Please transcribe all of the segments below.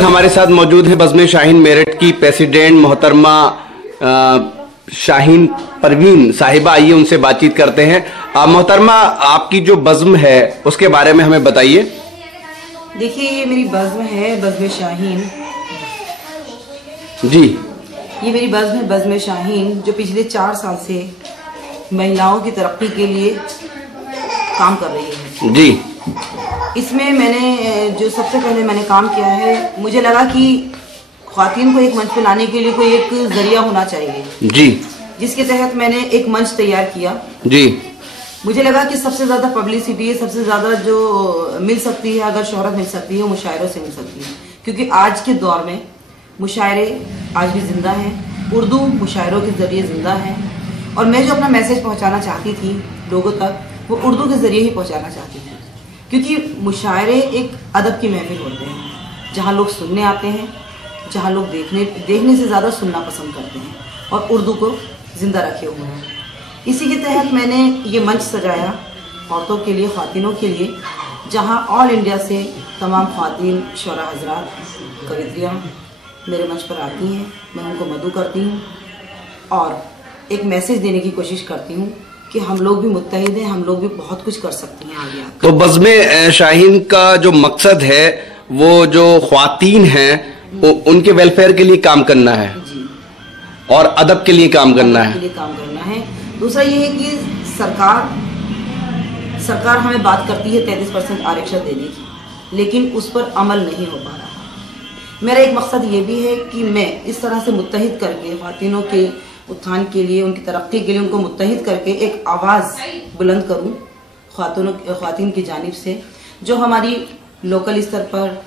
हमारे साथ मौजूद है बज़्म शाहीन मेरठ की प्रेसिडेंट मोहतरमा शाहीन परवीन साहिबा। आइए उनसे बातचीत करते हैं। मोहतरमा, आपकी जो बज़्म है उसके बारे में हमें बताइए। देखिए, ये मेरी बज़्म है बज़्म शाहीन जी। ये मेरी बज़्म है बज़्म शाहीन, जो पिछले 4 साल से महिलाओं की तरक्की के लिए काम कर रही है। जी। इसमें मैंने जो सबसे पहले मैंने काम किया है, मुझे लगा कि ख्वातीन को एक मंच पे लाने के लिए कोई एक जरिया होना चाहिए। जी। जिसके तहत मैंने एक मंच तैयार किया। जी। मुझे लगा कि सबसे ज्यादा पब्लिसिटी, सबसे ज्यादा जो मिल सकती है, अगर शोहरत मिल सकती है, वो मुशायरों से मिल सकती है। क्योंकि आज के दौर में मुशायरे आज भी जिंदा हैं, उर्दू मुशायरों के जरिए जिंदा है। और मैं जो अपना मैसेज पहुंचाना चाहती थी लोगों तक, वो उर्दू के जरिए ही पहुंचाना चाहती थी। क्योंकि मुशायरे एक अदब की महफिल होते हैं, जहाँ लोग सुनने आते हैं, जहाँ लोग देखने से ज़्यादा सुनना पसंद करते हैं, और उर्दू को ज़िंदा रखे हुए हैं। इसी के तहत मैंने ये मंच सजाया औरतों के लिए, ख्वातीनों के लिए, जहाँ ऑल इंडिया से तमाम ख्वातीन शोरा हजरात, कवित्रियाँ मेरे मंच पर आती हैं। मैं उनको मदू करती हूँ और एक मैसेज देने की कोशिश करती हूँ कि हम लोग भी मुत्तहिद हैं, हम लोग भी बहुत कुछ कर सकते हैं आगे आकर। तो बज़्म शाहीन का जो मकसद है वो जो ख्वातीन हैं उनके वेलफेयर के लिए काम करना है जी, और अदब के लिए काम करना है। दूसरा ये है कि सरकार हमें बात करती है 33% आरक्षण देने की, लेकिन उस पर अमल नहीं हो पा रहा। मेरा एक मकसद ये भी है कि मैं इस तरह से मुत्तहिद करके ख्वातीनों के उत्थान के लिए, उनकी तरक्की के लिए उनको मुत्तहिद करके एक आवाज़ बुलंद करूं ख्वातीन की जानिब से, जो हमारी लोकल स्तर पर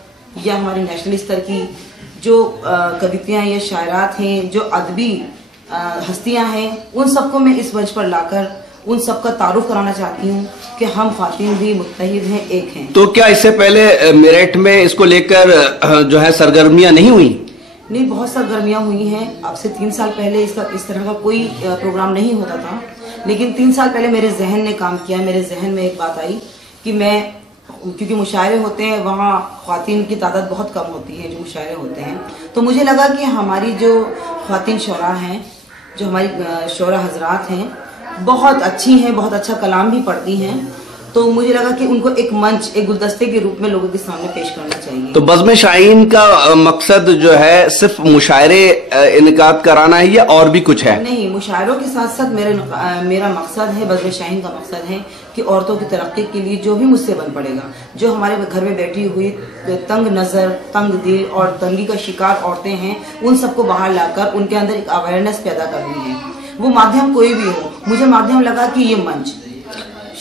या हमारी नेशनल स्तर की जो कविताएं या शायरात हैं, जो अदबी हस्तियां हैं, उन सबको मैं इस मंच पर लाकर उन सबका तारुफ कराना चाहती हूँ कि हम ख्वातीन भी मुत्तहिद हैं, एक हैं। तो क्या इससे पहले मेरठ में इसको लेकर जो है सरगर्मियां नहीं हुई? नहीं, बहुत सरगर्मियाँ हुई हैं। अब से 3 साल पहले इस तरह का कोई प्रोग्राम नहीं होता था, लेकिन 3 साल पहले मेरे जहन ने काम किया। मेरे जहन में एक बात आई कि क्योंकि मुशायरे होते हैं, वहाँ ख्वातीन की तादाद बहुत कम होती है जो मुशायरे होते हैं, तो मुझे लगा कि हमारी जो ख्वातीन शोरा हैं, जो हमारी शोरा हजरात हैं, बहुत अच्छी हैं, बहुत अच्छा कलाम भी पढ़ती हैं, तो मुझे लगा कि उनको एक मंच, एक गुलदस्ते के रूप में लोगों के सामने पेश करना चाहिए। तो बज़्म शाहीन का मकसद जो है सिर्फ मुशायरे इनकाद कराना है या और भी कुछ है? नहीं, मुशायरों के साथ साथ मेरा मकसद है, बज़्म शाहीन का मकसद है कि औरतों की तरक्की के लिए जो भी मुझसे बन पड़ेगा, जो हमारे घर में बैठी हुई तंग नज़र, तंग दिल और तंगी का शिकार औरतें हैं, उन सबको बाहर लाकर उनके अंदर एक अवेयरनेस पैदा करनी है। वो माध्यम कोई भी हो, मुझे माध्यम लगा कि ये मंच,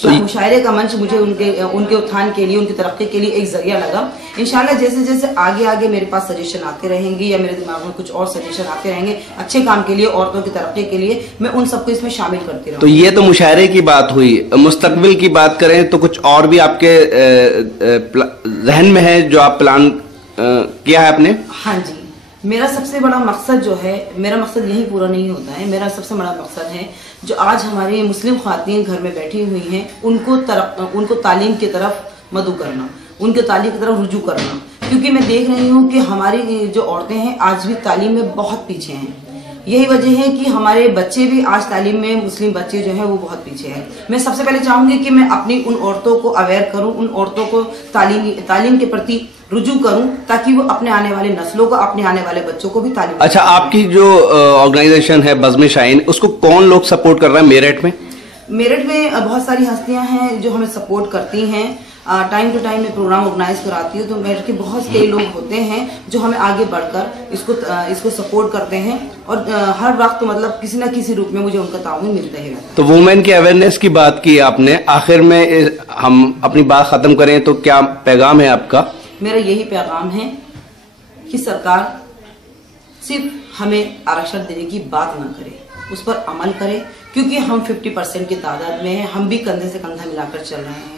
मुशायरे का मंच, मुझे उनके उत्थान के लिए, उनकी तरक्की के लिए एक जरिया लगा। इंशाल्लाह जैसे जैसे आगे मेरे पास सजेशन आते रहेंगे या मेरे दिमाग में कुछ और सजेशन आते रहेंगे अच्छे काम के लिए, औरतों की तरक्की के लिए, मैं उन सबको इसमें शामिल करती रहूँगी। तो ये तो मुशायरे की बात हुई। मुस्तकबिल की बात करें तो कुछ और भी आपके जहन में है जो आप प्लान किया है आपने? हाँ जी, मेरा सबसे बड़ा मकसद जो है, मेरा मकसद यही पूरा नहीं होता है। मेरा सबसे बड़ा मकसद है जो आज हमारी मुस्लिम ख्वातीन घर में बैठी हुई हैं, उनको तालीम की तरफ मदऊ करना, उनके तालीम की तरफ रुजू करना। क्योंकि मैं देख रही हूँ कि हमारी जो औरतें हैं आज भी तालीम में बहुत पीछे हैं। यही वजह है कि हमारे बच्चे भी आज तालीम में, मुस्लिम बच्चे जो हैं वो बहुत पीछे हैं। मैं सबसे पहले चाहूंगी कि मैं अपनी उन औरतों को अवेयर करूं, उन औरतों को तालीम के प्रति रुजू करूं, ताकि वो अपने आने वाले नस्लों को, अपने आने वाले बच्चों को भी तालीम। अच्छा, आपकी जो ऑर्गेनाइजेशन है बज़्म शाहीन, उसको कौन लोग सपोर्ट कर रहे हैं मेरठ में? मेरठ में बहुत सारी हस्तियां हैं जो हमें सपोर्ट करती हैं। टाइम टू टाइम मैं प्रोग्राम ऑर्गेनाइज कराती हूँ, तो मेरठ के बहुत कई लोग होते हैं जो हमें आगे बढ़कर इसको सपोर्ट करते हैं, और हर वक्त मतलब किसी न किसी रूप में मुझे उनका ताउन मिलता ही रहता है। तो वुमेन की अवेयरनेस की बात की आपने, आखिर में हम अपनी बात खत्म करें तो क्या पैगाम है आपका? मेरा यही पैगाम है कि सरकार सिर्फ हमें आरक्षण देने की बात ना करे, उस पर अमल करे। क्योंकि हम 50% की तादाद में हैं, हम भी कंधे से कंधा मिलाकर चल रहे हैं।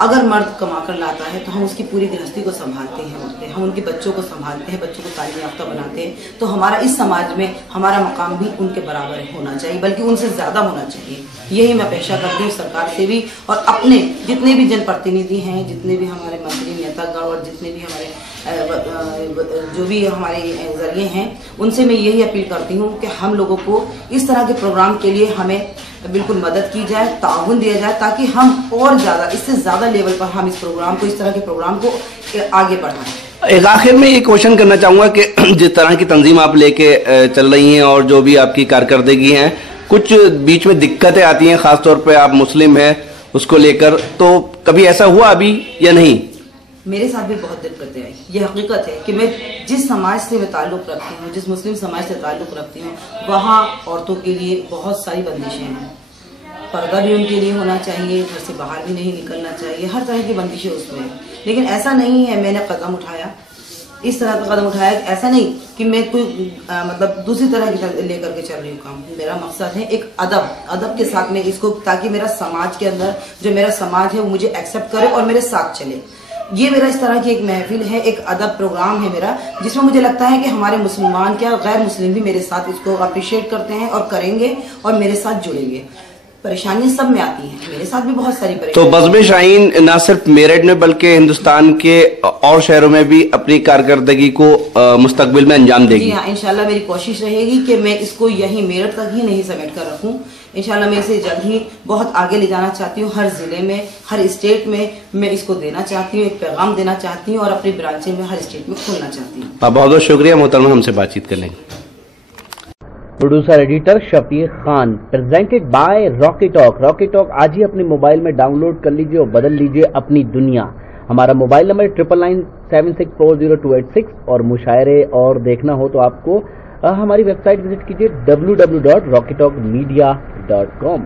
अगर मर्द कमा कर लाता है तो हम उसकी पूरी गृहस्थी को संभालते हैं, हम उनके बच्चों को संभालते हैं, बच्चों को तालीम याफ्ता बनाते हैं। तो हमारा इस समाज में हमारा मकाम भी उनके बराबर होना चाहिए, बल्कि उनसे ज्यादा होना चाहिए। यही मैं अपेक्षा करती हूँ सरकार से भी, और अपने जितने भी जनप्रतिनिधि हैं, जितने भी हमारे मंत्री नेतागण और जितने भी हमारे जो भी हमारे जरिए हैं, उनसे मैं यही अपील करती हूँ कि हम लोगों को इस तरह के प्रोग्राम के लिए हमें बिल्कुल मदद की जाए, ताउन दिया जाए, ताकि हम और ज्यादा, इससे ज्यादा लेवल पर हम इस प्रोग्राम को, इस तरह के प्रोग्राम को आगे बढ़ाएं। एक आखिर में ये क्वेश्चन करना चाहूंगा कि जिस तरह की तंजीम आप लेके चल रही हैं और जो भी आपकी कारकर्दगी है, कुछ बीच में दिक्कतें आती हैं, खासतौर पे आप मुस्लिम हैं उसको लेकर, तो कभी ऐसा हुआ अभी या नहीं? मेरे साथ भी बहुत दिक्कतें आई। ये हकीकत है कि मैं जिस समाज से मैं ताल्लुक़ रखती हूँ, जिस मुस्लिम समाज से ताल्लुक़ रखती हूँ, वहाँ औरतों के लिए बहुत सारी बंदिशें हैं। पर्दा भी उनके लिए होना चाहिए, घर से बाहर भी नहीं निकलना चाहिए, हर तरह की बंदिशें उसमें हैं। लेकिन ऐसा नहीं है, मैंने कदम उठाया, इस तरह का कदम उठाया, ऐसा नहीं कि मैं कोई मतलब दूसरी तरह की लेकर के चल रही हूँ काम। मेरा मकसद है एक अदब के साथ में इसको, ताकि मेरा समाज के अंदर जो मेरा समाज है वो मुझे एक्सेप्ट करे और मेरे साथ चले। ये मेरा इस तरह की एक महफिल है, एक अदब प्रोग्राम है मेरा, जिसमें मुझे लगता है कि हमारे मुसलमान क्या गैर मुस्लिम भी मेरे साथ इसको अप्रिशिएट करते हैं और करेंगे और मेरे साथ जुड़ेंगे। परेशानियां सब में आती हैं, मेरे साथ भी बहुत सारी परेशानियां। तो बज़्म शाहीन न सिर्फ मेरठ में बल्कि हिंदुस्तान के और शहरों में भी अपनी कारकर्दगी को मुस्तकबिल में अंजाम देगी? जी हाँ, इंशाल्लाह मेरी कोशिश रहेगी कि मैं इसको यही मेरठ तक ही नहीं समेट कर रखूं। इंशाल्लाह मैं इसे जल्द ही बहुत आगे ले जाना चाहती हूँ। हर जिले में, हर स्टेट में मैं इसको देना चाहती हूँ, एक पैगाम देना चाहती हूँ और अपनी ब्रांचें में हर स्टेट में खोलना चाहती हूँ। बहुत बहुत शुक्रिया मोहतरमा हमसे बातचीत करने का। Producer editor Shafiq Khan, presented by Rocky Talk. Rocky Talk आज ही अपने मोबाइल में डाउनलोड कर लीजिए और बदल लीजिए अपनी दुनिया। हमारा मोबाइल नंबर 9997640286 और मुशायरे और देखना हो तो आपको हमारी वेबसाइट विजिट कीजिए www.rockytalkmedia.com।